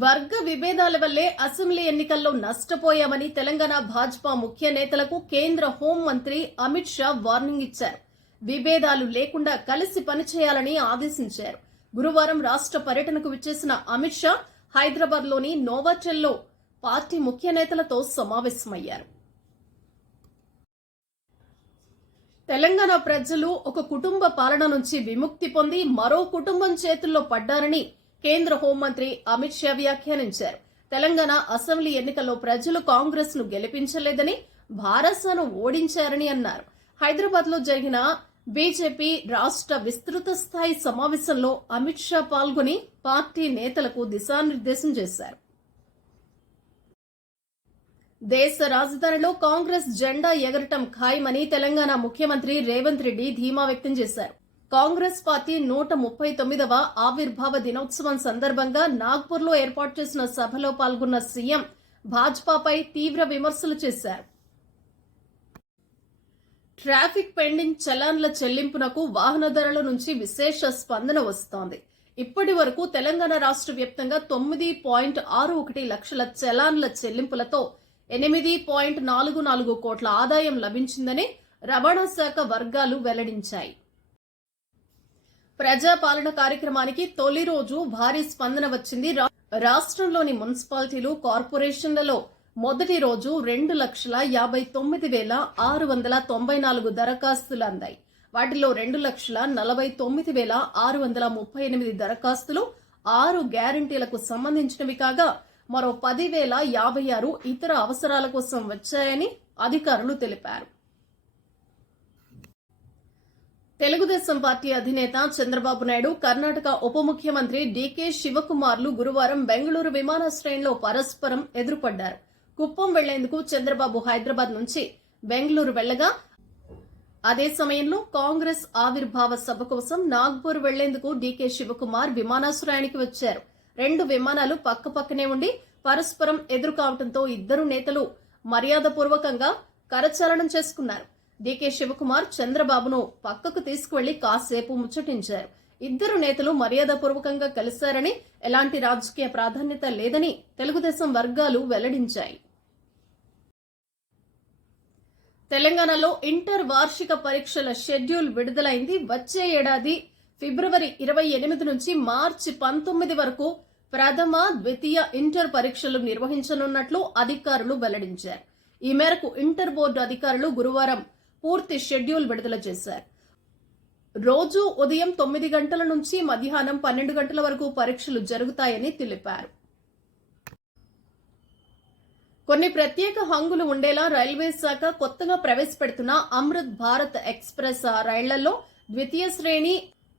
వర్గ విభేదాల వల్లే అసెంబ్లీ ఎన్నికల్లో నష్టపోయామని తెలంగాణ భాజపా ముఖ్య నేతలకు కేంద్ర హోంమంత్రి అమిత్ షా వార్నింగ్ ఇచ్చారు. విభేదాలు లేకుండా కలిసి పనిచేయాలని ఆదేశించారు. గురువారం రాష్ట్ర పర్యటనకు విచ్చేసిన అమిత్ షా హైదరాబాద్లోని నోవాటెల్లో పార్టీ ముఖ్య నేతలతో సమావేశమయ్యారు. తెలంగాణ ప్రజలు ఒక కుటుంబ పాలన నుంచి విముక్తి పొంది మరో కుటుంబం చేతుల్లో పడ్డారని కేంద్ర హోంమంత్రి అమిత్ షా వ్యాఖ్యానించారు. తెలంగాణ అసెంబ్లీ ఎన్నికల్లో ప్రజలు కాంగ్రెస్ ను గెలిపించలేదని, భారసను ఓడించారని అన్నారు. హైదరాబాద్ లో జరిగిన బీజేపీ రాష్ట్ర విస్తృత స్థాయి సమావేశంలో అమిత్ షా పాల్గొని పార్టీ నేతలకు దిశానిర్దేశం చేశారు. దేశ రాజధానిలో కాంగ్రెస్ జెండా ఎగరటం ఖాయమని తెలంగాణ ముఖ్యమంత్రి రేవంత్ రెడ్డి ధీమా వ్యక్తం చేశారు. కాంగ్రెస్ పార్టీ 139వ ఆవిర్భావ దినోత్సవం సందర్భంగా నాగ్పూర్లో ఏర్పాటు చేసిన సభలో పాల్గొన్న సీఎం భాజపాపై తీవ్ర విమర్శలు చేశారు. ట్రాఫిక్ పెండింగ్ చలాన్ల చెల్లింపునకు వాహనదారుల నుంచి విశేష స్పందన వస్తోంది. ఇప్పటి వరకు తెలంగాణ రాష్ట్ర వ్యాప్తంగా 9.61 లక్షల చలాన్ల చెల్లింపులతో 8.44 కోట్ల ఆదాయం లభించిందని రవాణా శాఖ వర్గాలు వెల్లడించాయి. ప్రజాపాలన కార్యక్రమానికి తొలి రోజు భారీ స్పందన వచ్చింది. రాష్ట్రంలోని మున్సిపాలిటీలు, కార్పొరేషన్లలో మొదటి రోజు 2,59,694 దరఖాస్తులు అందాయి. వాటిలో 2,49,638 దరఖాస్తులు 6 గ్యారంటీలకు సంబంధించినవి కాగా మరో 10,056 ఇతర అవసరాల కోసం వచ్చాయని అధికారులు తెలిపారు. తెలుగుదేశం పార్టీ అధినేత చంద్రబాబు నాయుడు, కర్ణాటక ఉప ముఖ్యమంత్రి డీకే శివకుమార్లు గురువారం బెంగళూరు విమానాశ్రయంలో పరస్పరం ఎదురుపడ్డారు. కుప్పం వెళ్లేందుకు చంద్రబాబు హైదరాబాద్ నుంచి బెంగళూరు వెళ్లగా, అదే సమయంలో కాంగ్రెస్ ఆవిర్భావ సభ కోసం నాగ్పూర్ వెళ్లేందుకు డీకే శివకుమార్ విమానాశ్రయానికి వచ్చారు. 2 విమానాలు పక్కపక్కనే ఉండి పరస్పరం ఎదురు కావడంతో ఇద్దరు నేతలు మర్యాదపూర్వకంగా కరచాలనం చేసుకున్నారు. డీకే శివకుమార్ చంద్రబాబును పక్కకు తీసుకువెళ్లి కాసేపు ముచ్చటించారు. ఇద్దరు నేతలు మర్యాదపూర్వకంగా కలిశారని, ఎలాంటి రాజకీయ ప్రాధాన్యత లేదని తెలుగుదేశం వర్గాలు వెల్లడించాయి. తెలంగాణలో ఇంటర్ వార్షిక పరీక్షల షెడ్యూల్ విడుదలైంది. వచ్చే ఏడాది ఫిబ్రవరి 28 నుంచి మార్చి 19 వరకు ప్రథమ, ద్వితీయ ఇంటర్ పరీక్షలు నిర్వహించనున్నట్లు అధికారులు వెల్లడించారు. ఈ మేరకు ఇంటర్ బోర్డు అధికారులు గురువారం పూర్తి షెడ్యూల్ విడుదల చేశారు. రోజు ఉదయం 9 గంటల నుంచి మధ్యాహ్నం 12 గంటల వరకు పరీక్షలు జరుగుతాయని తెలిపారు. కొన్ని ప్రత్యేక హంగులు ఉండేలా రైల్వే శాఖ కొత్తగా ప్రవేశపెడుతున్న అమృత్ భారత్ ఎక్స్ప్రెస్ రైళ్లలో ద్వితీయ శ్రేణి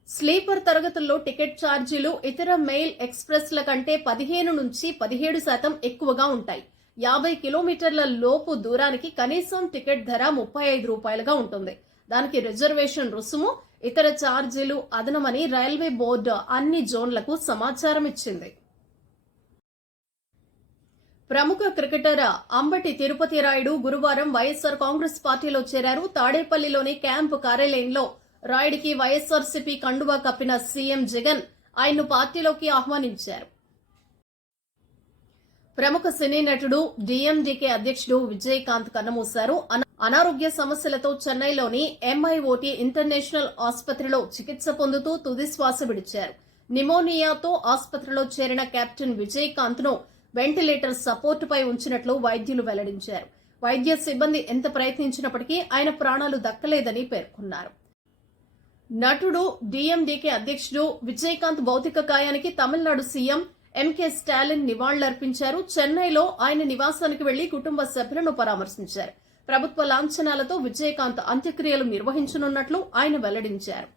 స్లీపర్ తరగతుల్లో టికెట్ ఛార్జీలు ఇతర మెయిల్ ఎక్స్ప్రెస్ల కంటే 15 నుంచి 17% ఎక్కువగా ఉంటాయి. 50 కిలోమీటర్ల లోపు దూరానికి కనీసం టికెట్ ధర 35 రూపాయలుగా ఉంటుంది. దానికి రిజర్వేషన్ రుసుము, ఇతర ఛార్జీలు అదనమని రైల్వే బోర్డు అన్ని జోన్లకు సమాచారం ఇచ్చింది. ప్రముఖ క్రికెటర్ అంబటి తిరుపతి రాయుడు గురువారం వైఎస్సార్ కాంగ్రెస్ పార్టీలో చేరారు. తాడేపల్లిలోని క్యాంపు కార్యాలయంలో రాయుడికి వైఎస్సార్సీపీ కండువా కప్పిన సీఎం జగన్ ఆయన్ను పార్టీలోకి ఆహ్వానించారు. ప్రముఖ సినీ నటుడు డీఎండీకే అధ్యక్షుడు విజయకాంత్ కన్నుమూశారు. అనారోగ్య సమస్యలతో చెన్నైలోని ఎంఐఓటీ ఇంటర్నేషనల్ ఆసుపత్రిలో చికిత్స పొందుతూ తుది శ్వాస విడిచారు. నిమోనియాతో ఆసుపత్రిలో చేరిన కెప్టెన్ విజయకాంత్ ను వెంటిలేటర్ సపోర్టుపై ఉంచినట్లు వైద్యులు వెల్లడించారు. వైద్య సిబ్బంది ఎంత ప్రయత్నించినప్పటికీ ఆయన ప్రాణాలు దక్కలేదని పేర్కొన్నారు. నటుడు డీఎండీకే అధ్యక్షుడు విజయకాంత్ భౌతిక కాయానికి తమిళనాడు సీఎం ఎంకే స్టాలిన్ నివాళులర్పించారు. చెన్నైలో ఆయన నివాసానికి వెళ్లి కుటుంబ సభ్యులను పరామర్శించారు. ప్రభుత్వ లాంఛనాలతో విజయకాంత్ అంత్యక్రియలు నిర్వహించనున్నట్లు ఆయన వెల్లడించారు.